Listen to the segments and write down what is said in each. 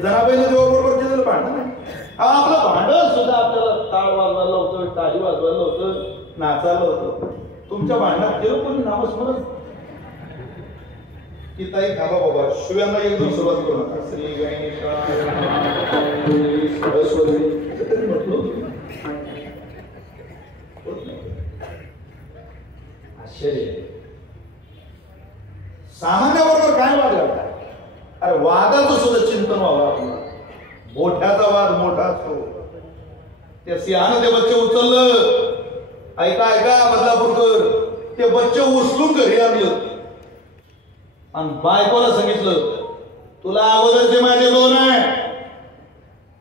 जनाबाईने देवाबरोबर केलेलं भांडण नाही. आपलं भांडण सुद्धा आपल्याला टाळ वाजवायला होतं, टाळी वाजवायला होतं, नाचायला होतं. तुमच्या भांडणात केलं कोणी नामस्मरण की ताई थांबा बाबा, शिव्यांना एकदम सुरुवात करू नका. श्री गणेशाय सरस्वती तरी म्हटलं आश्चर्य. सामान्याबरोबर काय वागलं? अरे वादाचं सुद्धा चिंतन व्हावं आपल्याला. मोठ्याचा वाद मोठा असतो. त्या सिंहानं ते बच्चे उचललं. ऐका ऐका बदलापूरकर, ते बच्चे उचलून घरी आणलं आणि बायकोला सांगितलं, तुला अगोदरचे माझे दोन आहे,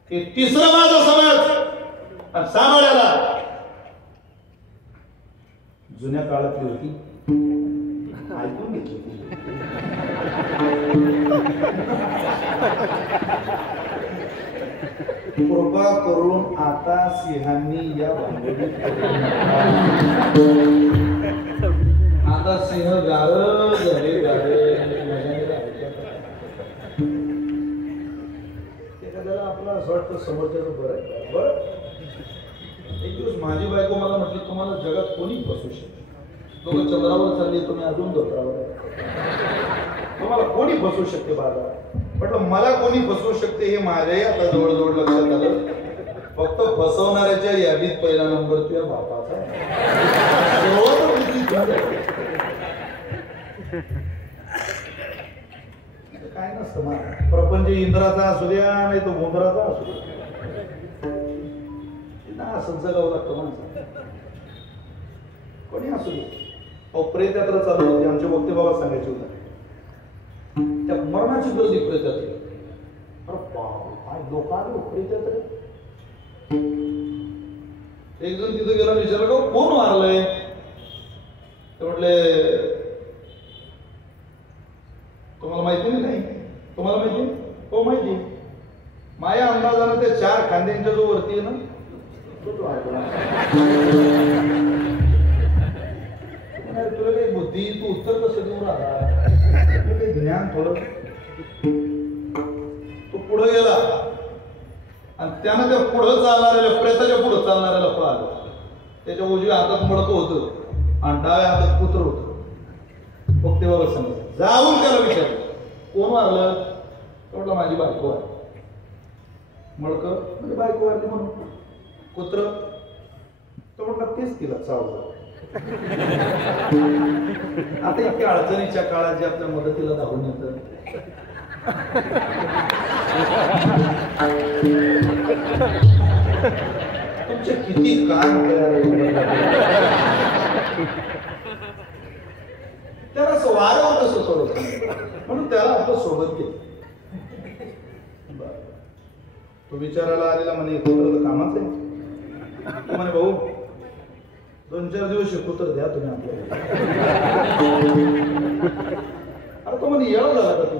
ते तिसरं माझं समज. आणि सांभाळायला जुन्या काळातली होती, ऐकून घेतली. कृपा करून आता सिंहांनी या भानगडीत आता सिंह गार झाले एखाद्याला आपला असं वाटतं समोरच्याचं बरं आहे. बरं एक दिवस माझी बायको मला म्हटली, तुम्हाला जगात कोणी फसवू शकते? लोक चंद्रावर चालली, तुम्ही अजून धोत्रावर आहे. तुम्हाला कोणी फसवू शकते बाबा? म्हटलं मला कोणी फसवू शकते हे माझ्याही आता जवळजवळ लक्षात आलं. फक्त फसवणाऱ्याच्या यादीत पहिला नंबर तुझ्या बापाचा आहे. काय नसतं मला, प्रपंच इंद्राचा असू द्या नाही तो गोंधराचा असू द्या, ना असं जगावं लागतं माणसाला. कोणी असू दे. प्रेत यात्रा चालू होती, आमचे वक्ते बाबा सांगायचे होते, त्या मरणाची गर्दी प्रेत यात्रे. अरे बाबा लोक आले प्रेत यात्रे. एक जण तिथं गेला, विचारलं का कोण मारलंय? ते म्हटले तुम्हाला माहिती नाही? तुम्हाला माहिती? हो माहिती. माझ्या अंदाजानं ते 4 खांद्यांच्या जो वरती आहे ना, तुला काही बुद्धी, तू उत्तर कसं देऊ राहिला, काही ज्ञान थोडं. तो पुढे गेला आणि त्यानं त्या पुढं चालणाऱ्याला, प्रेताच्या पुढं चालणाऱ्याला पळाला. त्याच्या उजव्या हातात मडकं होतं आणि डाव्या हातात कुत्र होतं. फक्त बाबा सांगितलं, जाऊन त्याला विचारलं कोण मारलं? म्हटलं माझी बायको आहे. मडकं म्हणजे बायको वारली म्हणून. कुत्र तो म्हटलं तेच तिला चावलं. आता इतक्या अडचणीच्या काळात जे आपल्या मदतीला धावून येतं, तुमचे किती काम त्याला असं वारं कसं सोडत म्हणून त्याला आपलं सोबत घेत. तो विचारायला आलेला म्हणे कुत्र कामाच आहे. म्हणे भाऊ 2-4 दिवस कुत्र द्या तुम्ही आपल्याला. अरे तो म्हणे येळा झाला का तू?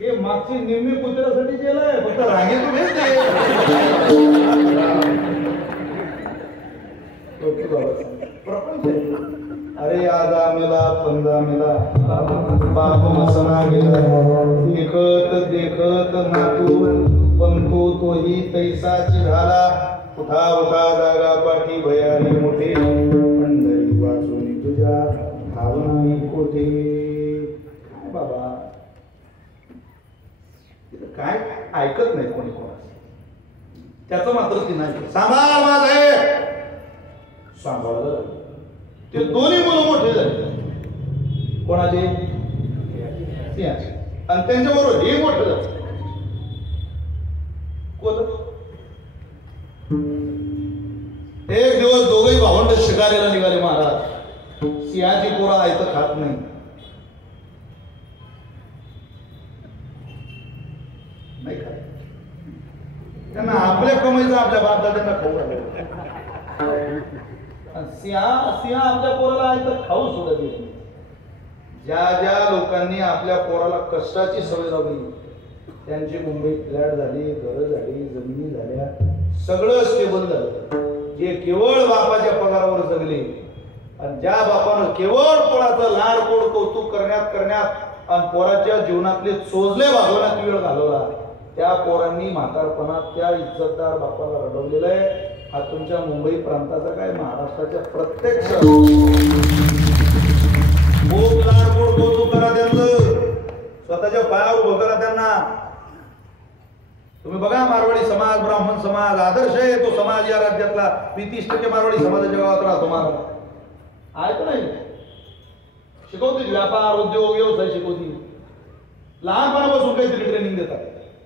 हे मागची निम्मी कुत्र्यासाठी केलंय, फक्त रांगेतून प्रपंच. अरे आजा मेला, पंजा मेला, बाप मसना गेला, देखत देखत नातू पंखो तोही तैसाची झाला. उठा उठा जागा पाठी भयारी मोठे, पंढरी वाचून तुझ्या भावना कोठे. काय बाबा काय ऐकत नाही कोणी कोणाचं. त्याचं मात्र ती नाही. सांभाळ माझ आहे, सांभाळलं. ते दोन्ही मुलं मोठे झाले. कोणाचे? सिंहाचे. आणि त्यांच्याबरोबर हे मोठं झालं. कोण? एक दिवस दोघही भावंड शिकारीला निघाले महाराज. सिंहाची पोरं आयतं खात नाही. नाही खात. त्यांना आपल्या कमाईचं आपल्या बापदाद्यांना खाऊ घालायचं. सिंह आपल्या पोराला आयतं खाऊ सुद्धा देत नाही. ज्या ज्या लोकांनी आपल्या पोराला कष्टाची सवय लावली त्यांची मुंबईत फ्लॅट झाली, घरं झाली, जमिनी झाल्या, सगळं स्टेबल झालं. जे केवळ बापाच्या पगारावर ज्या बापानं केवळ पोराचं लाडकोड कौतुक करण्यात आणि पोराच्या जीवनातले चोजले भागवण्यात वेळ घालवला, त्या पोरांनी म्हातारपणात त्या इज्जतदार बापाला रडवलेलं आहे. हा तुमच्या मुंबई प्रांताचा काय, महाराष्ट्राच्या प्रत्येक लाडकोड कौतुक करा त्यांचं, स्वतःच्या पायावर उभं करा त्यांना. तुम्ही बघा मारवाडी समाज, ब्राह्मण समाज आदर्श आहे तो समाज या राज्यातला. मी 30% मारवाडी समाजाच्या गावात राहतो. महाराज आहे का नाही? शिकवतील व्यापार, उद्योग, व्यवसाय शिकवतील. लहानपणापासून काहीतरी ट्रेनिंग देतात.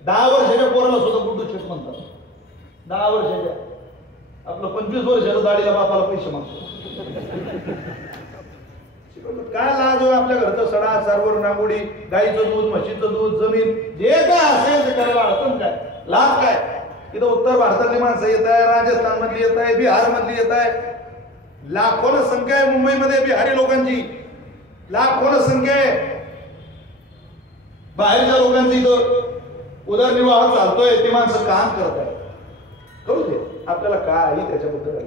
10 वर्षाच्या पोराला सुद्धा गुड्डू शेट म्हणतात. 10 वर्षाच्या. आपलं 25 वर्षाच्या दाढीला बापाला पैसे मागतो. काय लाज होय आपल्या घरचं सडा, सारवर, नांगोडी, गाईचं दूध, म्हशीचं दूध, जमीन, जे काय असेल ते करायला अडचण काय, लाज काय? इथं उत्तर भारतातली माणसं येत आहे, राजस्थान मधली येत आहे, बिहार मधली येत आहे. लाखोनं संख्या आहे मुंबईमध्ये बिहारी लोकांची, लाखोनं संख्या आहे. बाहेरच्या लोकांची इथं उदरनिर्वाह चालतोय, ते माणसं काम करत आहे. करू दे, आपल्याला काही त्याच्याबद्दल.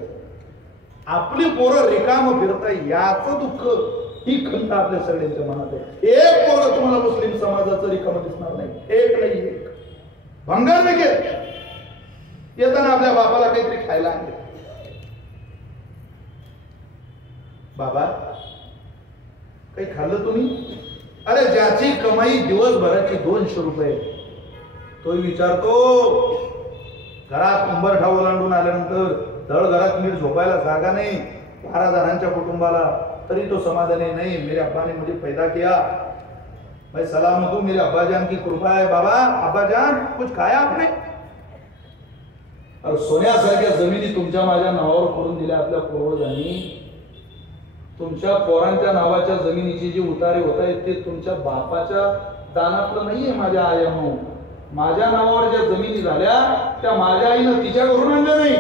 आपली पोरं रिकाम फिरताय याचं दुःख, ही खंत आपल्या सगळ्यांच्या मनात आहे. एक पोरं तुम्हाला मुस्लिम समाजाचं रिकाम दिसणार नाही, एक नाही एक. भंगार निघेल येताना आपल्या बापाला काहीतरी खायला आणले. बाबा काही खाल्लं तुम्ही? अरे ज्याची कमाई दिवसभराची 200 रुपये, तो विचारतो घरात उंबरठा ओलांडून आल्यानंतर धड घरात नीट झोपायला जागा नाही, 12 जणांच्या कुटुंबाला, तरी तो समाधानी नहीं. मेरे अब्बा ने मुझे पैदा किया, मैं सलाम हूं, मेरे अब्बा जान की कृपा है. बाबा अब्बा जान कुछ खाया आपने? और सोन्यासारख्या जमिनी तुमच्या माझ्या नावावर करून दिल्या आपल्या पूर्वजांनी. तुमच्या पोरांच्या नावाच्या जमिनीची जी उतारे होत आहेत ते तुमच्या बापाच्या दानातलं नाहीये. माझ्या आयानो, माझ्या नावावर ज्या जमिनी झाल्या त्या माझ्या आईनं तिच्या घरून आणल्या नाही,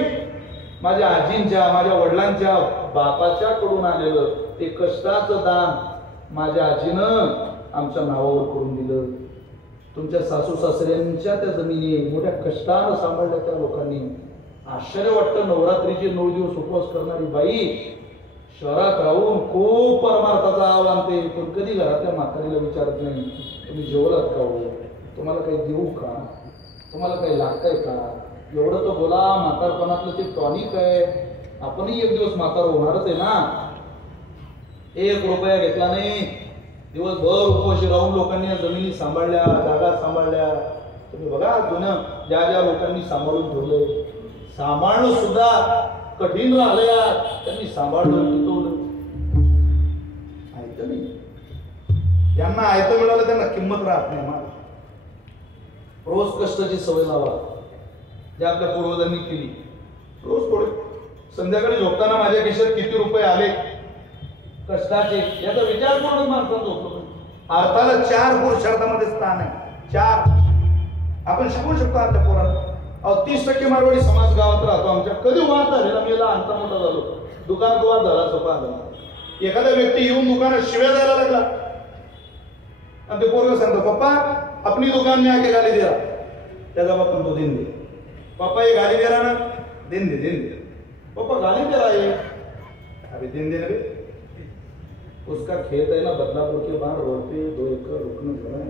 माझ्या आजींच्या, माझ्या वडिलांच्या, बापाच्या कडून आलेलं ते कष्टाचं दान माझ्या आजीनं आमच्या नावावर करून दिलं. तुमच्या सासू सासऱ्यांच्या त्या जमिनी मोठ्या कष्टानं सांभाळल्या त्या लोकांनी. आश्चर्य वाटतं, नवरात्रीचे 9 दिवस उपवास करणारी बाई शहरात राहून खूप परमार्थाचा आव आणते, पण कधी घरातल्या म्हातारीला विचारत नाही तुम्ही जेवलात का हो, तुम्हाला काही देऊ का, तुम्हाला काही लागतंय का. एवढं तो बोला, म्हातारपणातलं ते टॉनिक आहे. आपणही एक दिवस म्हातार होणारच आहे ना. 1 रुपया घेतला नाही, दिवसभर उपवाशी राहून लोकांनी या जमिनी सांभाळल्या, जागा सांभाळल्या. तुम्ही बघा जुनं ज्या ज्या लोकांनी सांभाळून ठेवलंय, सांभाळणं सुद्धा कठीण राहिलं, त्यांनी सांभाळलं, टिकवलं. ऐकतं नाही, ज्यांना ऐकतं मिळालं त्यांना किंमत राहत नाही. मला रोज कष्टाची सवय लावा, जे आपल्या पूर्वजांनी केली. रोज थोडे संध्याकाळी झोपताना माझ्या खिशात किती रुपये आले कष्टाचे याचा विचार करून माणसानं झोपलं. अर्थाला 4 पुरुषार्थामध्ये स्थान आहे. 4 आपण शिकवू शकतो आपल्या पोरांना. 30% मारवाडी समाज गावात राहतो आमच्या. कधी वाद झालेला मी अंता मोठा झालो, दुकानात वाद झाला, सोपा झाला. एखादा व्यक्ती येऊन दुकानात शिव्या द्यायला लागला आणि ते पोरगं सांगतो पप्पा अपनी दुकान में आके गाली दे रहा. त्याचा बाप म्हणतो दिन दे. पापा ये गाली दे रहा ना, दिन दे दिन दे. पापा गाली दे रहा है, अभी दिन दे रे. उसका खेत है ना बदलापुर के बाहर रोड पे 2 एकड़ रुकने जगह है,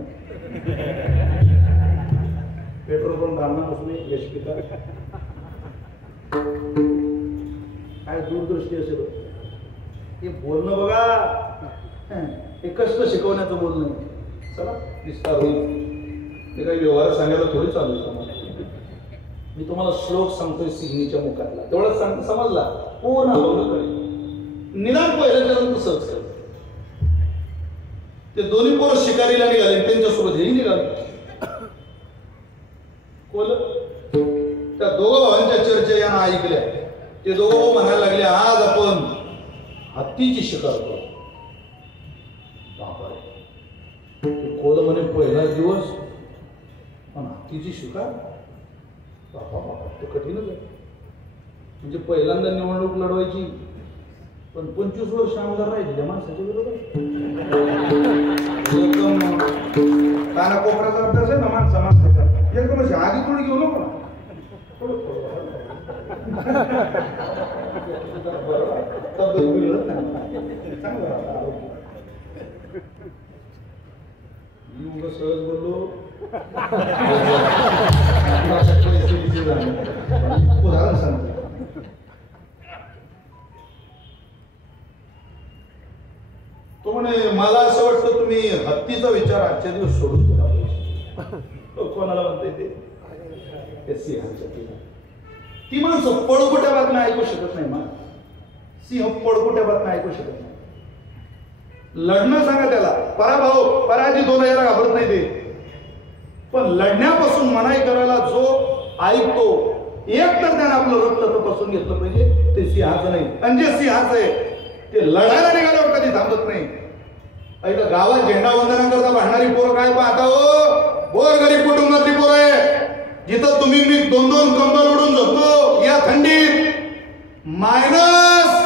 पेट्रोल पंप डालना उसमें एचपी का. काय दूरदृष्टी असेल हे बोलणं बघा, हे कष्ट शिकवण्याचं बोलणं. चला विस्तार होईल. ते काही व्यवहार सांगायला थोडी चालू आहे. मी तुम्हाला श्लोक सांगतोय सिंहनीच्या मुखातला, तेवढंच समजला पूर्ण निदान पहिल्याच्यानंतर सहज. ते दोन्ही पोरं शिकारीला निघाले, त्यांच्यासोबत हेही निघाले. कोल त्या दोघं भावांच्या चर्चा यांना ऐकल्या. ते दोघं म्हणायला लागले आज आपण हत्तीची शिकार करू. कोल म्हणे पहिला दिवस पण हत्तीची शिकार, बाबा बाबा ते कठीणच आहे. म्हणजे पहिल्यांदा निवडणूक लढवायची, पण 25 वर्ष आमदार राहिले माणसाच्या विरोधात. काना कोपऱ्याचा अभ्यास आहे ना माणसाचा, एकदम अशी आधी थोडी घेऊ नको ना, थोडं तब्येत मिळत नाही. चांगलं राहतं आरोग्य. मी उगाच सहज बोललो. उदाहरण सांगतो. तो म्हणे मला असं वाटतं तुम्ही हत्तीचा विचार आजच्या दिवस सोडून दिला पाहिजे. कोणाला म्हणते ते सिंहाच्या पिला. ती माणसं पळकुट्या बातम्या ऐकू शकत नाही. मा सिंह पळकुट्या बातम्या ऐकू शकत नाही. लढणं सांगा त्याला, पराभव पराजित होणं याला घाबरत नाही ते. पण लढण्यापासून मनाई करायला जो ऐकतो, एक तर त्यानं आपलं रक्त तपासून घेतलं पाहिजे. ते सिंहाचं नाही. आणि जे सिंहाचं आहे ते लढायला निघाल्यावर कधी थांबत नाही. ऐका, गावात झेंडा वंदनाकरता भांडणारी पोरं काय पाहता हो? गोरगरीब कुटुंबातली पोरं आहे. जिथं तुम्ही मी 2-2 कंबल उडून झोपतो या थंडीत, मायनस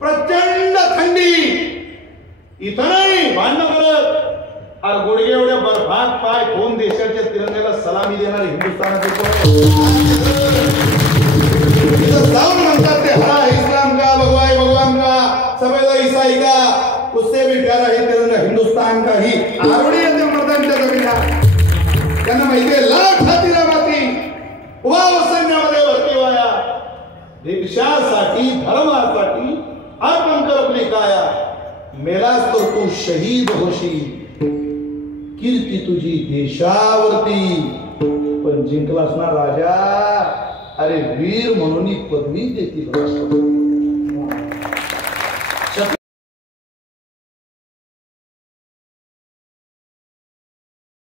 प्रचंड थंडी, इथं नाही भांडणं करत. अरे गुडघे एवढ्या बर्फात पाय ठेवून देशाच्या तिरंग्याला सलामी देणारे हिंदुस्थानाचे जाऊन म्हणतात ते हरा इस्लाम का भगवान का सफेद ईसाई का, उससे भी प्यारा है तिरंगा हिंदुस्तान का ही. आवडी येते मर्दांच्या जमिना. त्यांना माहितीये लाख हातीला माती उभा सैन्यामध्ये भरती व्हाया, देशासाठी धर्मासाठी अर्पण कर आपली काया. मेलास तर तू शहीद होशील, कीर्ती तुझी देशावरती. पण जिंकलास ना राजा, अरे वीर म्हणून पदवी देतील राष्ट्रपती.